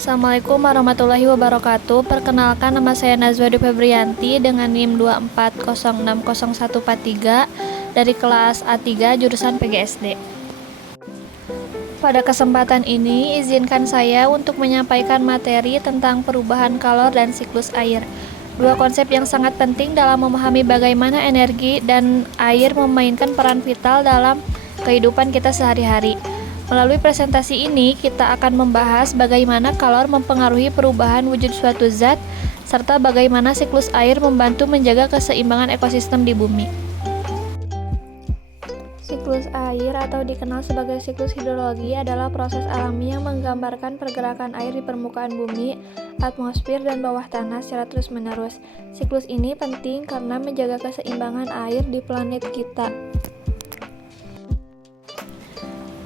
Assalamualaikum warahmatullahi wabarakatuh. Perkenalkan, nama saya Nazwa Febrianti dengan NIM 240600143 dari kelas A3 jurusan PGSD. Pada kesempatan ini, izinkan saya untuk menyampaikan materi tentang perubahan kalor dan siklus air. Dua konsep yang sangat penting dalam memahami bagaimana energi dan air memainkan peran vital dalam kehidupan kita sehari-hari. Melalui presentasi ini, kita akan membahas bagaimana kalor mempengaruhi perubahan wujud suatu zat, serta bagaimana siklus air membantu menjaga keseimbangan ekosistem di bumi. Siklus air atau dikenal sebagai siklus hidrologi adalah proses alami yang menggambarkan pergerakan air di permukaan bumi, atmosfer, dan bawah tanah secara terus-menerus. Siklus ini penting karena menjaga keseimbangan air di planet kita.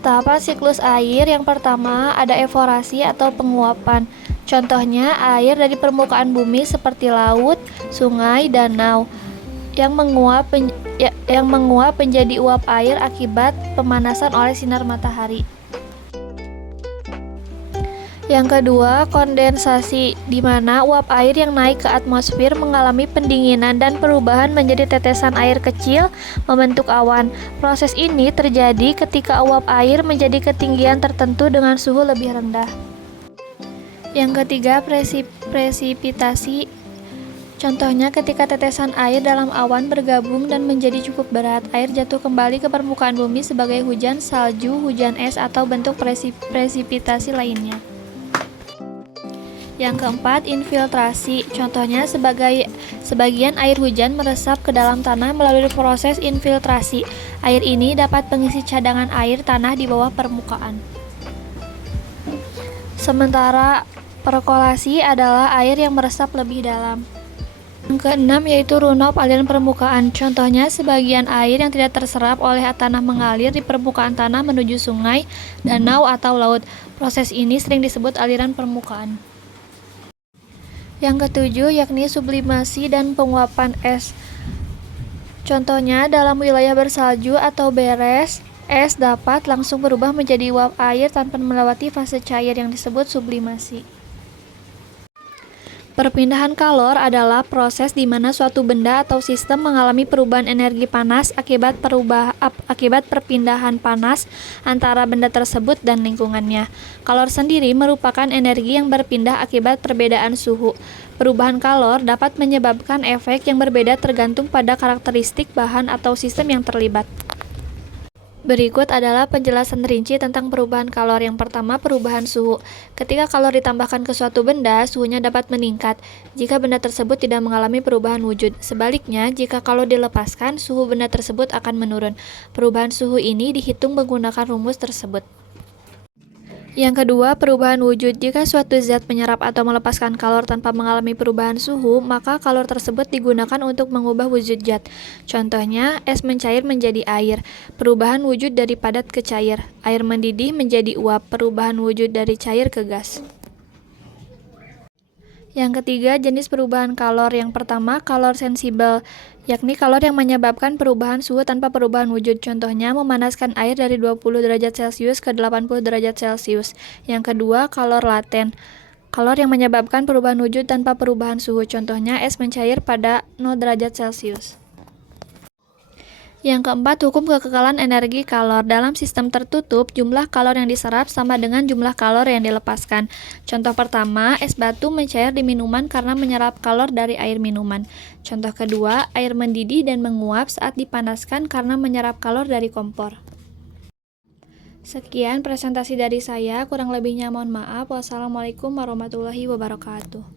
Tahapan siklus air yang pertama ada evaporasi atau penguapan. Contohnya air dari permukaan bumi seperti laut, sungai, danau yang menguap menjadi uap air akibat pemanasan oleh sinar matahari. Yang kedua, kondensasi, di mana uap air yang naik ke atmosfer mengalami pendinginan dan perubahan menjadi tetesan air kecil membentuk awan. Proses ini terjadi ketika uap air menjadi ketinggian tertentu dengan suhu lebih rendah. Yang ketiga, presipitasi. Contohnya ketika tetesan air dalam awan bergabung dan menjadi cukup berat, air jatuh kembali ke permukaan bumi sebagai hujan salju, hujan es, atau bentuk presipitasi lainnya. Yang keempat, infiltrasi. Contohnya sebagian air hujan meresap ke dalam tanah melalui proses infiltrasi. Air ini dapat mengisi cadangan air tanah di bawah permukaan. Sementara perkolasi adalah air yang meresap lebih dalam. Yang keenam yaitu runoff aliran permukaan. Contohnya sebagian air yang tidak terserap oleh tanah mengalir di permukaan tanah menuju sungai, danau, atau laut. Proses ini sering disebut aliran permukaan. Yang ketujuh yakni sublimasi dan penguapan es. Contohnya dalam wilayah bersalju atau beres, es dapat langsung berubah menjadi uap air tanpa melewati fase cair yang disebut sublimasi. Perpindahan kalor adalah proses di mana suatu benda atau sistem mengalami perubahan energi panas akibat perpindahan panas antara benda tersebut dan lingkungannya. Kalor sendiri merupakan energi yang berpindah akibat perbedaan suhu. Perubahan kalor dapat menyebabkan efek yang berbeda tergantung pada karakteristik bahan atau sistem yang terlibat. Berikut adalah penjelasan rinci tentang perubahan kalor. Yang pertama, perubahan suhu. Ketika kalor ditambahkan ke suatu benda, suhunya dapat meningkat jika benda tersebut tidak mengalami perubahan wujud. Sebaliknya, jika kalor dilepaskan, suhu benda tersebut akan menurun. Perubahan suhu ini dihitung menggunakan rumus tersebut. Yang kedua, perubahan wujud. Jika suatu zat menyerap atau melepaskan kalor tanpa mengalami perubahan suhu, maka kalor tersebut digunakan untuk mengubah wujud zat. Contohnya, es mencair menjadi air. Perubahan wujud dari padat ke cair. Air mendidih menjadi uap. Perubahan wujud dari cair ke gas. Yang ketiga, jenis perubahan kalor. Yang pertama, kalor sensibel, yakni kalor yang menyebabkan perubahan suhu tanpa perubahan wujud. Contohnya, memanaskan air dari 20 derajat Celcius ke 80 derajat Celcius. Yang kedua, kalor laten, kalor yang menyebabkan perubahan wujud tanpa perubahan suhu. Contohnya, es mencair pada 0 derajat Celcius. Yang keempat, hukum kekekalan energi kalor. Dalam sistem tertutup, jumlah kalor yang diserap sama dengan jumlah kalor yang dilepaskan. Contoh pertama, es batu mencair di minuman karena menyerap kalor dari air minuman. Contoh kedua, air mendidih dan menguap saat dipanaskan karena menyerap kalor dari kompor. Sekian presentasi dari saya, kurang lebihnya mohon maaf. Wassalamualaikum warahmatullahi wabarakatuh.